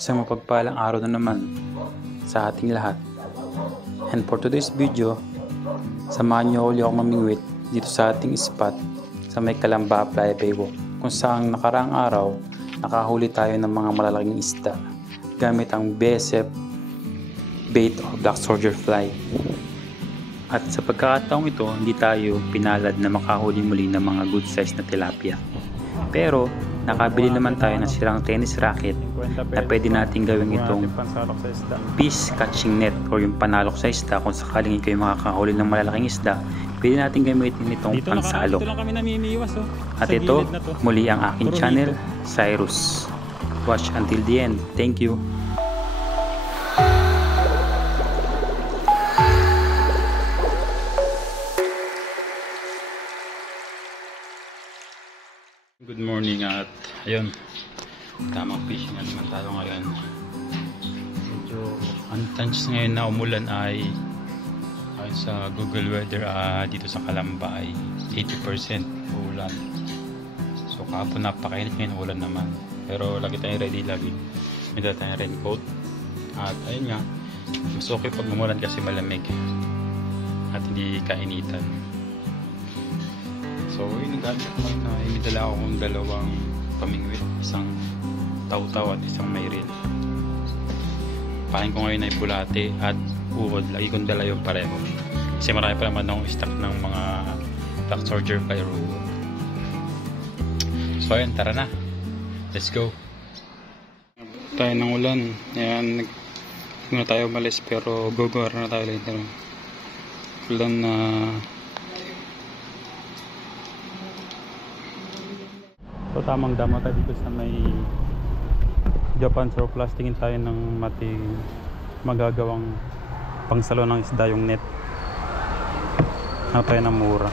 Isang mapagpalang araw na naman sa ating lahat. And for today's video, samahan niyo ulit ako mamingwit dito sa ating spot sa may Calamba Flyaway, kung saan nakaraang araw nakahuli tayo ng mga malalaking isda gamit ang BSF bait or black soldier fly. At sa pagkakataong ito, hindi tayo pinalad na makahuli muli ng mga good size na tilapia. Pero nakabili naman tayo ng sirang tennis racket na pwede natin gawin itong fish catching net o yung panalok sa isda. Kung sakaling ikaw yung makakahuli ng malalaking isda, pwede natin gamitin itong pansalok. At ito, muli ang aking channel, Cyrus. Watch until the end. Thank you. Good morning at ayun, tamang fishing na naman tayo ngayon. Medyo ang chance ngayon na umulan ay ayon sa Google Weather dito sa Calamba ay 80% ulan. So kahapon napakainit, ngayon ulan naman. Pero lagi tayong ready lagi. May dala tayong raincoat. At ayun nga, mas okay pag umulan kasi malamig at hindi kainitan. So yun, gamit ko ngayon na imidala akong dalawang pamingwit, isang taw-taw at isang mayril. Pahin ko ngayon ay bulate at uod, lagi kong dala yung pareho kasi marami pa naman akong stock ng mga black soldier fly uod. So ayun, tara na, let's go. Tayo ng ulan, ayan, na tayo umalis pero gogor na tayo later. Ulan na so tamang dama tayo dito sa may Japan Surplus. Tingin tayo ng magagawang pangsalo ng isda yung net. Ano tayo ng mura,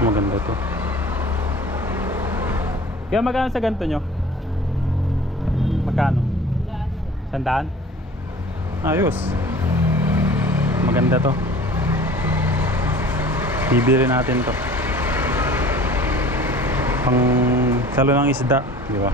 maganda to. Kaya magkano sa ganito nyo? Magkano? 100? Ayos, maganda to, bibili natin to pang salo ng isda, di ba?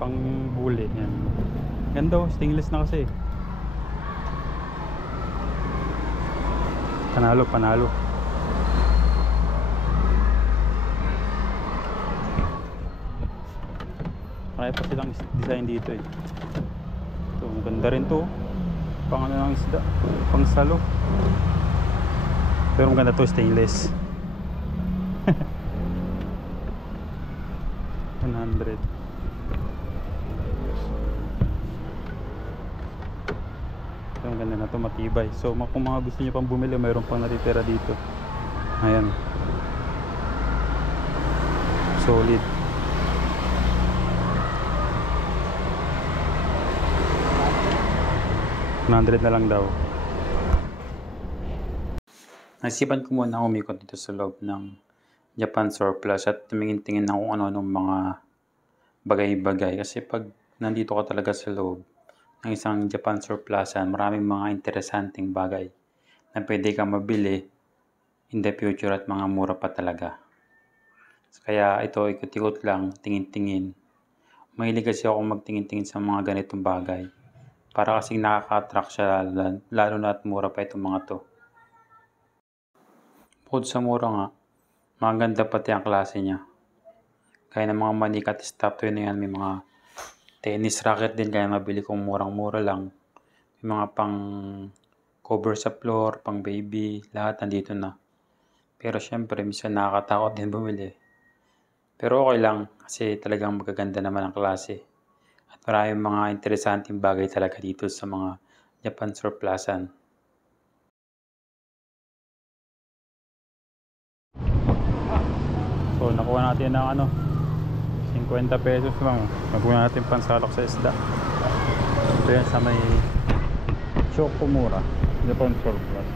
Pang huli yan. Ganda, stainless na kasi. Panalo. Marami pa silang design dito eh. Ito, maganda rin to. Pang ano ng isda, pang salo. Pero maganda to, stainless. 100. So ang ganda na to, matibay. So kung mga gusto nyo pang bumili, mayroon pang natitira dito. Ayan, solid. $100 na lang daw. Naisipan ko muna umikot dito sa loob ng Japan Surplus at tumingin-tingin na kung ano-anong mga bagay-bagay. Kasi pag nandito ka talaga sa loob ng isang Japan Surplus, maraming mga interesanting bagay na pwede kang mabili in the future at mga mura pa talaga. Kaya ito, ikot-ikot lang, tingin-tingin. Mahilig kasi ako magtingin-tingin sa mga ganitong bagay. Para kasing nakaka-attract siya, lalo na at mura pa itong mga to. Bukod sa mura nga, maganda pati ang klase niya. Kaya ng mga manika at stop to yun, may mga tennis racket din kaya mabili kong murang-mura lang. May mga pang cover sa floor, pang baby, lahat nandito na. Pero syempre, minsan nakakatakot din bumili. Pero okay lang kasi talagang magaganda naman ang klase. At maraming mga interesanting bagay talaga dito sa mga Japan Surplusan. So nakuha natin ng 50 pesos lang. Nakuha natin pansalok sa isda. Ito yan sa may Chokomura, Japan Surplus.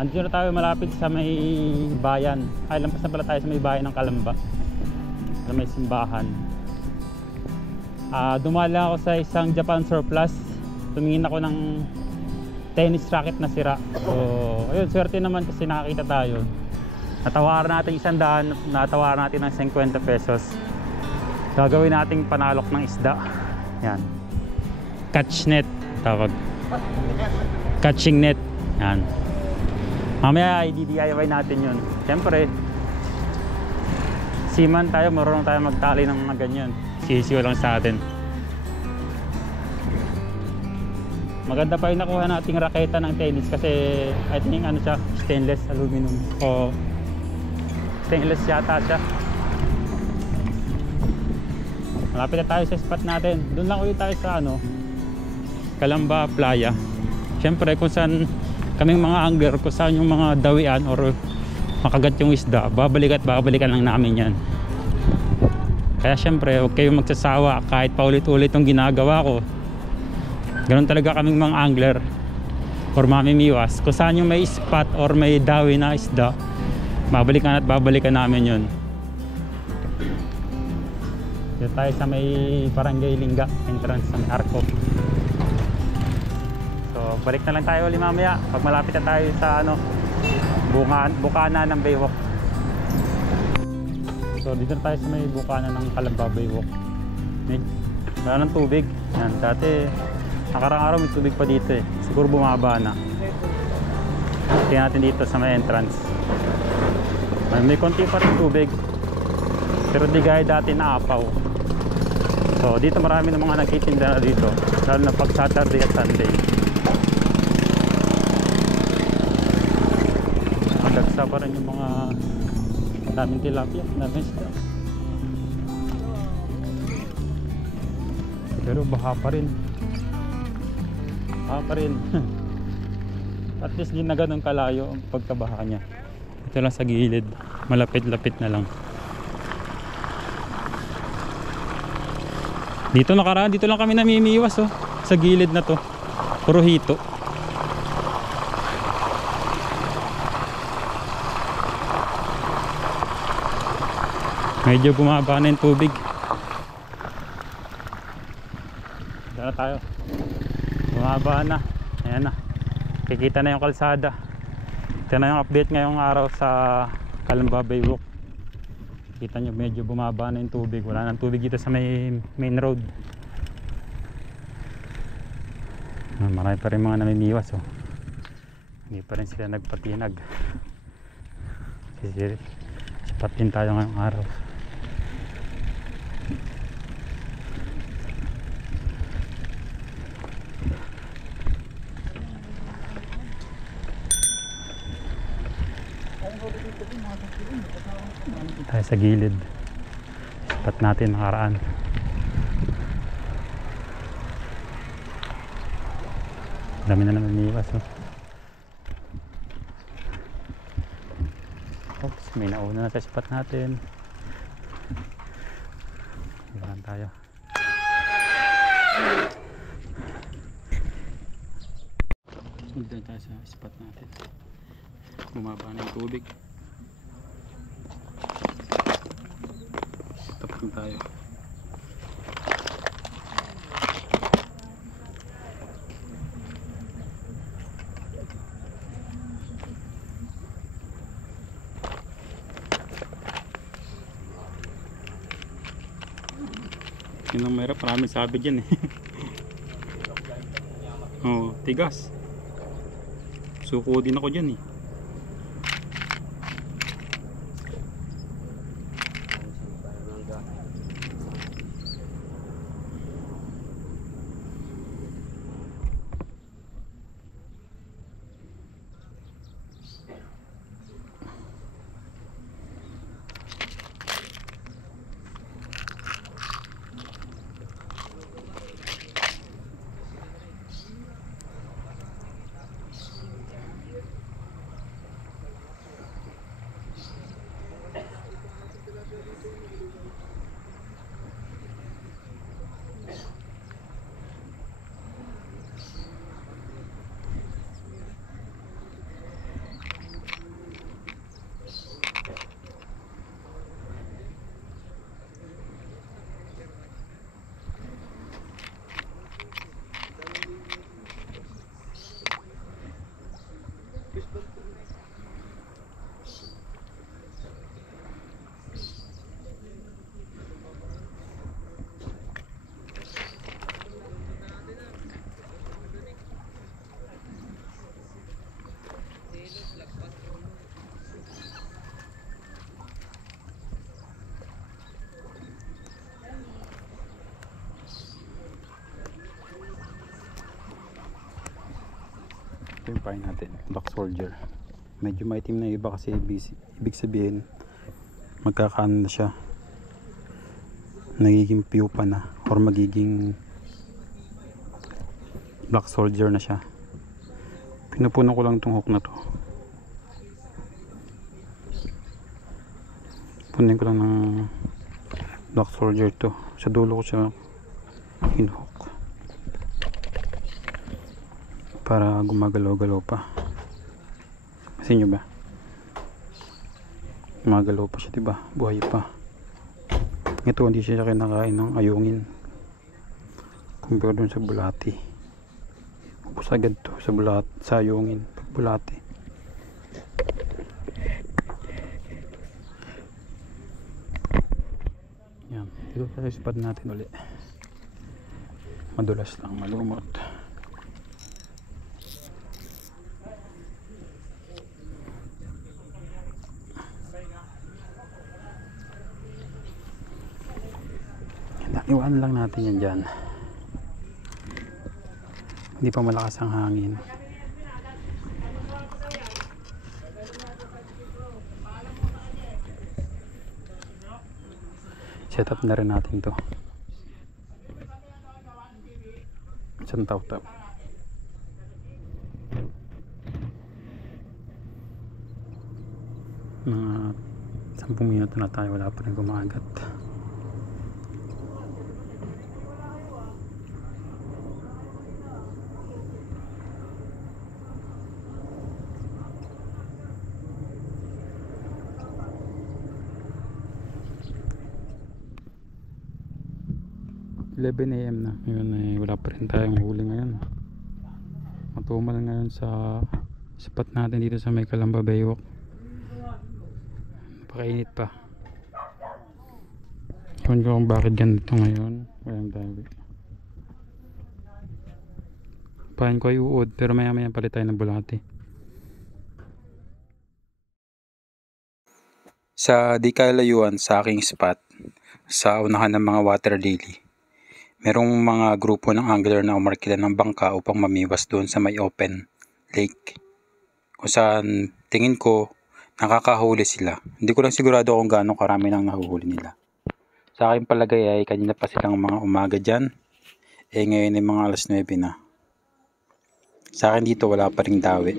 Andito na tayo malapit sa may bayan. Ay, lampas na pala tayo sa may bayan ng Calamba, sa may simbahan. Dumala ako sa isang Japan Surplus. Tumingin ako ng tennis racket na sira. So ayun, swerte naman kasi nakakita tayo. natawaran natin 100, natawaran natin ng 50 pesos. Gagawin nating panalok ng isda. Yan. Catch net tawag. Catching net. Yan. Mamaya i-DIY natin yun. Siyempre, seaman tayo, marunong tayo magtali ng mga ganyan. Sisiyo lang sa atin. Maganda pa yung nakuha nating raketa ng tennis kasi I think ano siya, stainless aluminum o stainless yata siya. Malapit na tayo sa spot natin. Doon lang ulit tayo sa ano, Calamba Playa. Siyempre kung saan kaming mga angler, kung saan yung mga dawian or makagat yung isda, babalik at babalikan lang namin yan. Kaya siyempre huwag kayong magsasawa kahit paulit-ulit yung ginagawa ko. Ganon talaga kaming mga angler or mamimiwas. Kung saan yung may spot or may dawi na isda, babalikan at babalikan namin yun. Dito tayo sa may Barangay Lingga entrance sa may Arco. So balik na lang tayo ulit mamaya pag malapit na tayo sa ano, bukana ng Baywalk. So dito na tayo sa may bukana ng Calamba Baywalk. Wala ng tubig. Yan, dati nakarang araw may tubig pa dito eh. Siguro bumaba na. Tingnan natin dito sa may entrance. May konti pa rin tubig. Pero di gaya dati na apaw. So dito marami ng mga nagtitinda na dito. Lalo na pag Saturday at Sunday. Magdagsa pa rin yung mga daming tilapia, daming isda. Pero baha pa rin. At least di na ganun kalayo ang pagkabaha niya. Ito lang sa gilid, malapit-lapit na lang. Dito nakaraan, dito lang kami namimiwas oh, sa gilid na to. Puro hito. Medyo bumaba na yung tubig. Dito na tayo. Bumaba na. Ayan na. Kikita na yung kalsada. Ito na yung update ngayong araw sa Calamba Baywalk. Kita nyo medyo bumaba na yung tubig. Wala nang tubig dito sa may main road. Marami pa rin mga namimiwas oh. Hindi pa rin sila nagpatinag. Sapat din tayo ngayong araw. Tayo sa gilid. Spot natin nakaraan. Dami na naman niwas oh. Oops, may nauna na sa spot natin. Ilan tayo. Sundan tayo sa spot natin. Bumaba na yung tubig. Tapos tayo. Yun ang mahirap, maraming sabi dyan eh. Oh, tigas. Suko din ako dyan eh. yung pain natin, black soldier. Medyo maitim na iba kasi ibig sabihin magkakaano na siya, nagiging pupa na or magiging black soldier na siya. Pinupuno ko lang itong hook na to, punin ko lang ng black soldier to, sa dulo ko siya hinuhook para gumagalaw-galaw pa. Kasi nyo ba, gumagalaw pa siya, diba? Buhay pa. Ito hindi siya kinakain ng ayungin compare dun sa bulati. Ubus agad to sa ayungin pag bulati. Yan, dito tayo spot natin ulit. Madulas lang, malumot. Iwan lang natin yan dyan, hindi pa malakas ang hangin. Set up na rin natin to, isang taw-taw. Mga 10 minuto na tayo, wala pa rin kumagat. $11 AM na ngayon, wala pa rin tayong huli ngayon. Matumal ngayon sa spot natin dito sa may Calamba Baywalk. Napakainit pa. Ewan ko kung bakit ganito ngayon, walang dawi. Pahin ko ay uod, pero maya maya palit tayo ng bulati. Sa di kalayuan sa aking spot, sa unahan ng mga water lily, merong mga grupo ng angler na umarkila ng bangka upang mamiwas doon sa may open lake, kung saan tingin ko nakakahuli sila. Hindi ko lang sigurado kung gaano karami nang nahuhuli nila. Sa aking palagay ay kanina pa silang mga umaga dyan, ngayon ay mga alas 9 na. Sa akin dito wala pa ring dawi.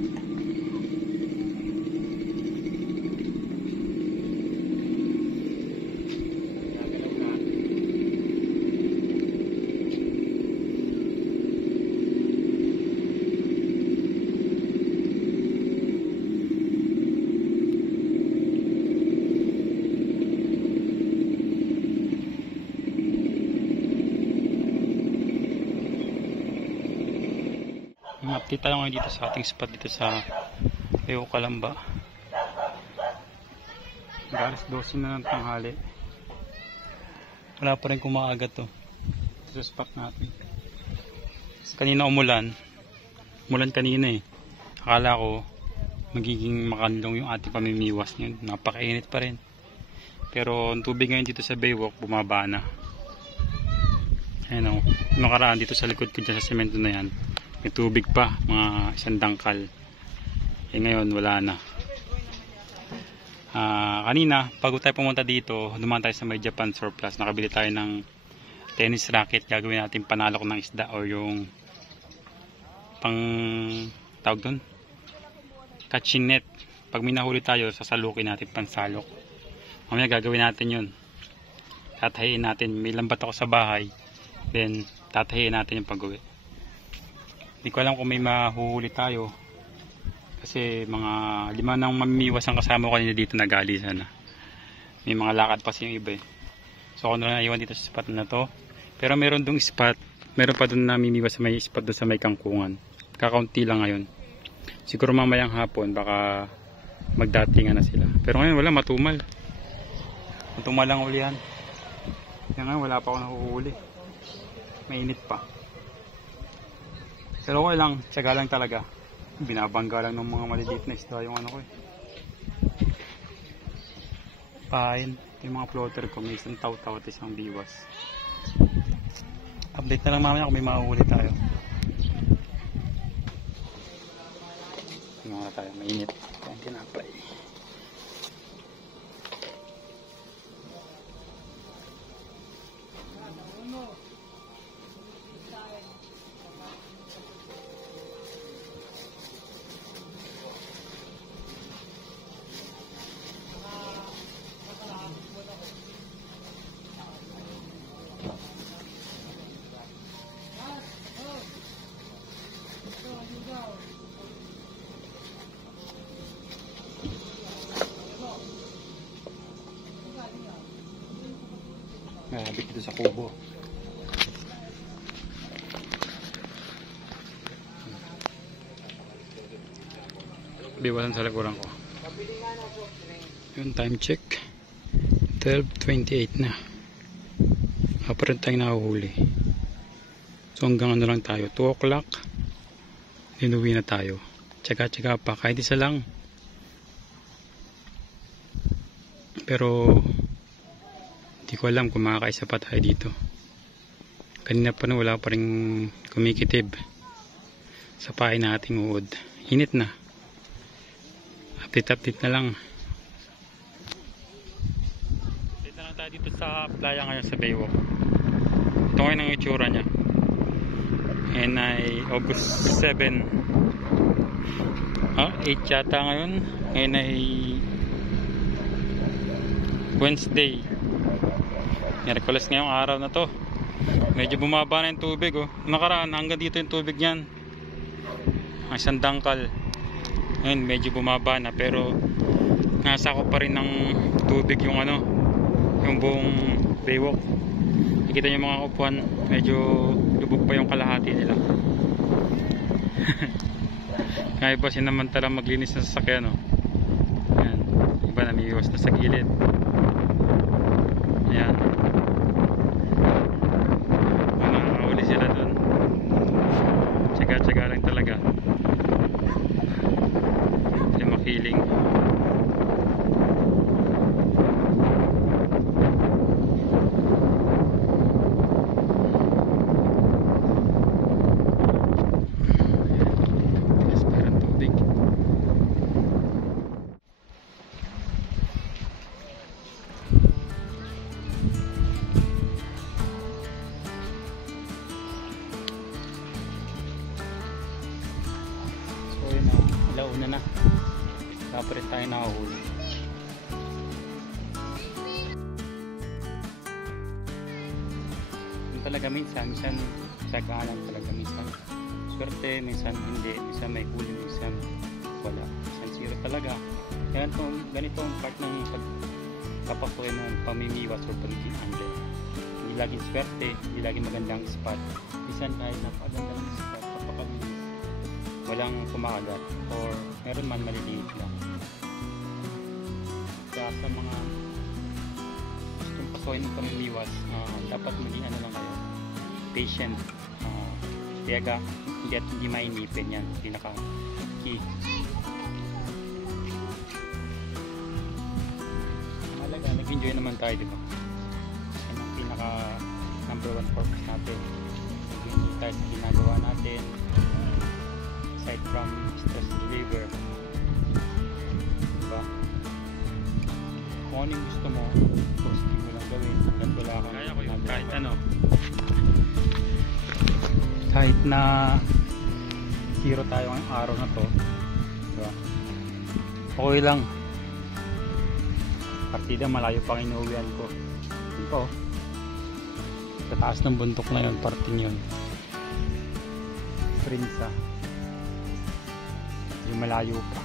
Update tayo ngayon dito sa ating spot dito sa Calamba. Alas 12 na ng tanghali, wala pa rin kumaagat to sa spot natin. Kanina umulan kanina akala ko magiging makanlong yung ating pamimiwas ngayon, napakainit pa rin. Pero ang tubig ngayon dito sa Baywalk bumaba na. Ayan o, nakaraan dito sa likod ko dyan sa semento na yan, may tubig pa, mga 1 dangkal. Ngayon wala na. Kanina bago tayo pumunta dito, dumaan tayo sa may Japan Surplus, nakabili tayo ng tennis racket. Gagawin natin panalok ng isda or yung pang tawag doon, catching net. Pag may nahuli tayo, sasalukin natin pansalok. Mamaya gagawin natin yun, tatahiin natin. May lambat ako sa bahay, then tatahiin natin yung pag-uwi. Hindi ko alam kung may mahuhuli tayo kasi mga 5 nang mamimiwas ang kasama ko kanina dito, nag-aalisan na. May mga lakad pa yung iba So ako na iwan dito sa spot na to. Pero meron dong spot, meron pa doon namimiwas sa may spot doon sa may kangkungan. Kakaunti lang ngayon. Siguro mamayang hapon baka magdatingan na sila. Pero ngayon wala, matumal. Matumal lang ulihan. Kaya ngayon wala pa ako nahuhuli. Mainit pa. Pero okay lang, tiyaga lang talaga. Binabangga lang ng mga maliliit na isda yung ano ko Pain, yung mga floater ko, may isang taw-taw at isang biwas. Update na lang mamaya kung may mahuhuli tayo. muna tayo, mainit. Kaya tinapay. Grabe dito sa kubo. Biwasan sa likuran ko. Yung time check 12:28 na. Kapalit tayo nahuhuli. So hanggang ano lang tayo, 2 o'clock inuwi na tayo. Tsaka pa, kahit isa lang. Pero hindi ko alam kung makakaisa pa tayo dito. Kanina pa na wala pa rin kumikitib sa pain nating uod. Init na. Update na lang. Update na lang tayo dito sa playa ngayon sa Baywalk. Ito ngayon ang itsura nya. And ay August 7. 8 yata ngayon. Ngayon ay Wednesday. Miyerkules ngayong araw na to. Medyo bumaba na yung tubig, oh. Nakaraan hanggang dito yung tubig niyan. Ang isang dangkal. Ngayon medyo bumaba na, pero nasa ko pa rin ng tubig yung ano, yung buong Baywalk. Nakikita niyo mga upuan, medyo lubog pa yung kalahati nila. Kaya iba sinamantala maglinis ng sasakyan, oh. Ayan. Iba namiiwas na sa gilid. Ayan. Nakakahuli sila dun. Tsaga lang talaga. Hindi makiling. Ilauna na. Dapat rin tayo nakahuli. Yung talaga minsan sagaanan talaga minsan. Swerte, minsan hindi. Minsan may huli, minsan wala. Minsan zero talaga. Kaya ganito ang part ng pagpapakuha ng pamimiwas o pagiging angler. Hindi laging swerte, hindi laging magandang spot. Minsan ay napagandang spot kapag walang kumakagat or meron man maliliit lang. Kaya sa mga gustong pasuhin ng pamimiwas, dapat maging ano lang kayo, patient. Kaya hindi mainipin yan, pinaka key. Malaga, nag-enjoy naman tayo, diba? Yan ang pinaka number 1 purpose natin. Nag-enjoy tayo sa ginagawa natin. Aside from stress reliever, diba? Kung ano yung gusto mo, of course hindi mo lang gawin. Wala kang kaya ko yun, kahit ano, kahit na zero tayo ang araw na to, diba? Okay lang. Partida malayo pang inuwian ko. Ito sa taas ng bundok na yun, parting yun, Prinsa. Yung malayo pa.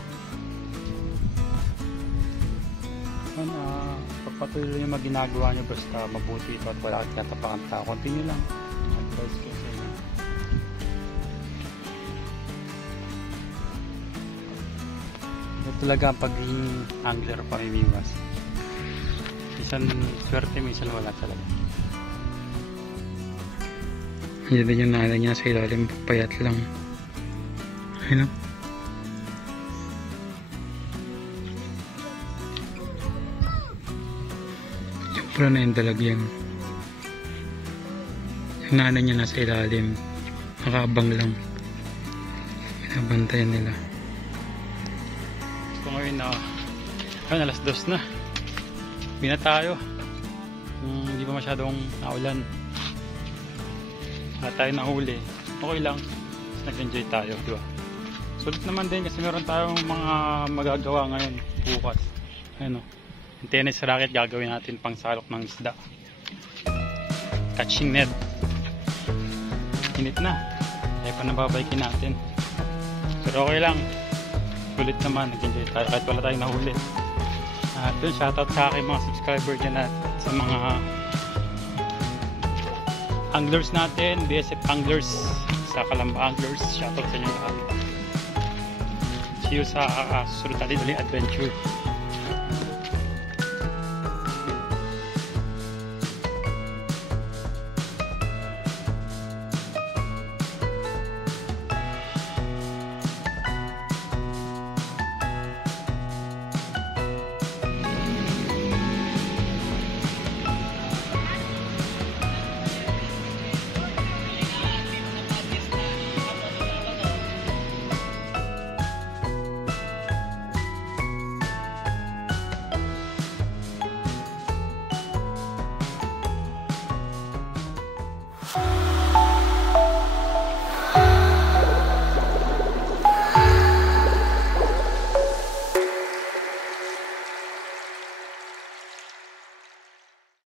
Pagpatuloy yung ginagawa nyo, basta mabuti ito at wala at katapakan tao. Continue lang. Advice ko sa inyo. Ito talaga ang pagiging angler o pamimiwas. Minsan swerte, minsan wala talaga. Hindi din yung nala niya sa ilalim, payat lang. Ayun o. Siyempre na yung dalagyan. Yung nana niya nasa ilalim, nakaabang lang. Binabantayan nila. ngayon na ayun, alas 2 na. Uwi na tayo. Hindi pa masyadong naulan. Wala tayo nahuli. Okay lang. Nag-enjoy tayo, di ba? Sulit naman din kasi meron tayong mga magagawa ngayon, bukas. Ayun o. Yung tennis racket gagawin natin pang salok ng isda. Catching net. Init na. Kaya pa nababaikin natin. Pero okay lang. Sulit naman, nag-enjoy tayo kahit wala tayong nahuli. At yun, shoutout sa aking mga subscriber dyan at sa mga anglers natin, BSF anglers, sa Kalamba anglers. Shoutout sa inyo lahat. See you sa susunod natin ulit adventure.